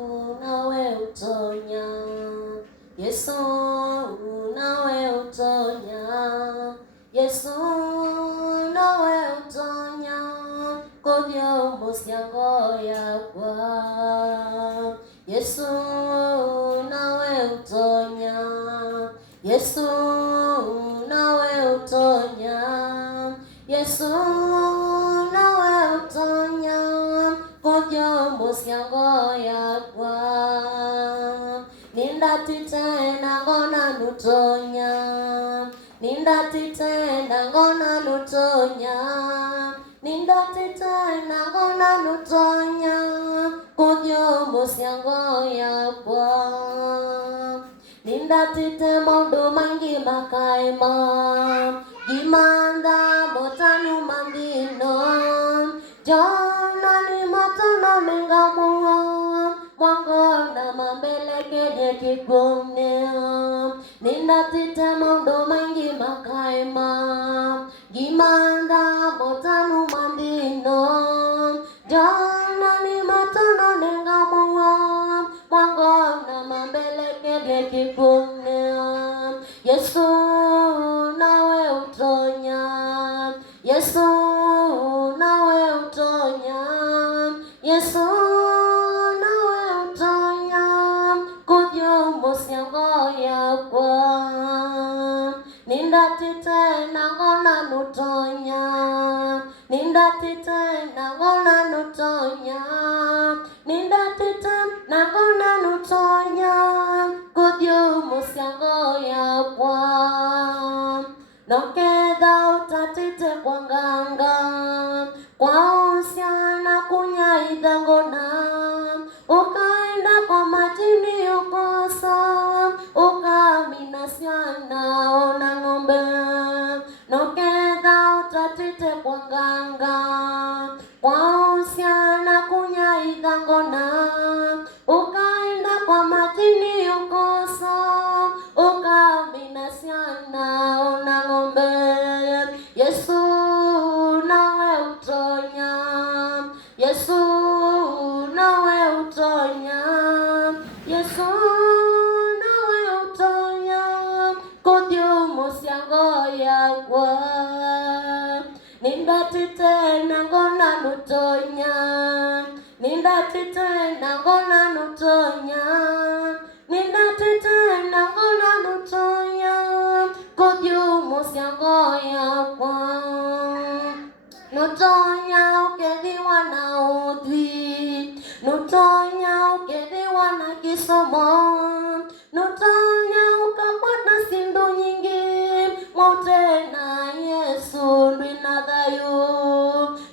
nawe utonya, Yesu nawe utonya, Yesu nawe utonya, kovyo musyango yakwa, Yesu nawe utonya, Yesu nawe utonya, Yesu nawe utonya, kovyo musyango yakwa, nindatitenda ngona nutonya, nindatitenda ngona nutonya, nindatitenda ngona nutonya, kovyo musyango yakwa, nindatite maundu mangi makaima, gimanda motanu mandino, jona ni matana mengamua, mwangona mambelekede kigone, nindatite maundu mangi makaima, gimanda motanu mandino, jona ni matana mengamua, mwangona mambelekede kigone, Yesu nawe utonya, Yesu nawe utonya, Yesu nawe utonya, kovyo musyango yakwa, nindatitenda ngona nutonya, nindatitenda ngona nutonya, nindatitenda ngona nutonya, kovyo musyango yakwa, noketha utatite kwa nganga, kwa usiana kunyaitha ngona, ukaenda kwa majini ukosa, ukamina siana ona ng'ombe, noketha utatite kwa nganga, kwa usiana kunyaitha ngona, ukaenda kwa majini ukosa, ukamina siana ona ng'ombe, Yesu nawe utonya, Yesu nawe utonya, Yesu nawe utonya, kovyo musyango yakwa, nindatitenda ngona nutonya, nindatitenda ngona nutonya, nindatitenda ngona nutonya, kovyo musyango yakwa, nutonya ukethiwa na uthwi, nutonya ukethiwa na kisomo, nutonya ukakwata sindu nyingi, mwaute na Yesu ndwina thayu,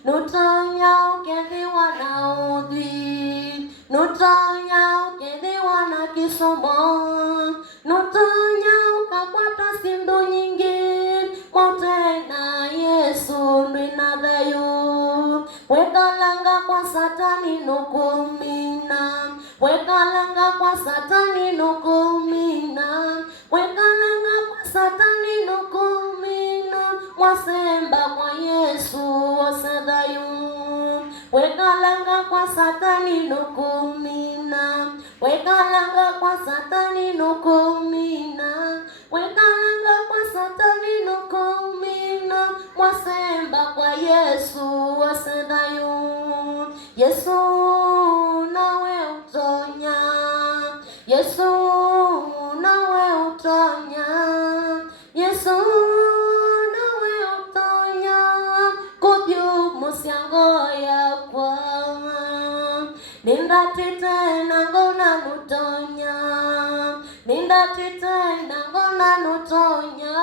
nutonya ukethiwa na uthwi, nutonya ukethiwa na kisomo, nutonya ukakwata sindu nyingi, mwaute na Yesu ndwina thayu, wekalanga kwa satani nukumina, wekalanga kwa satani nukumina, wekalanga kwa satani nukumina, mwasemba kwa Yesu wose thayu, wekalanga kwa satani nukumina, wekalanga kwa satani nukumina, wekalanga kwa satani nukumina, mwasemba kwa Yesu wose thayu, Yesu nawe utonya, Yesu nawe utonya, Yesu nawe utonya, kovyo musyango yakwa, nindatitenda ngona nutonya, nindatitenda ngona nutonya,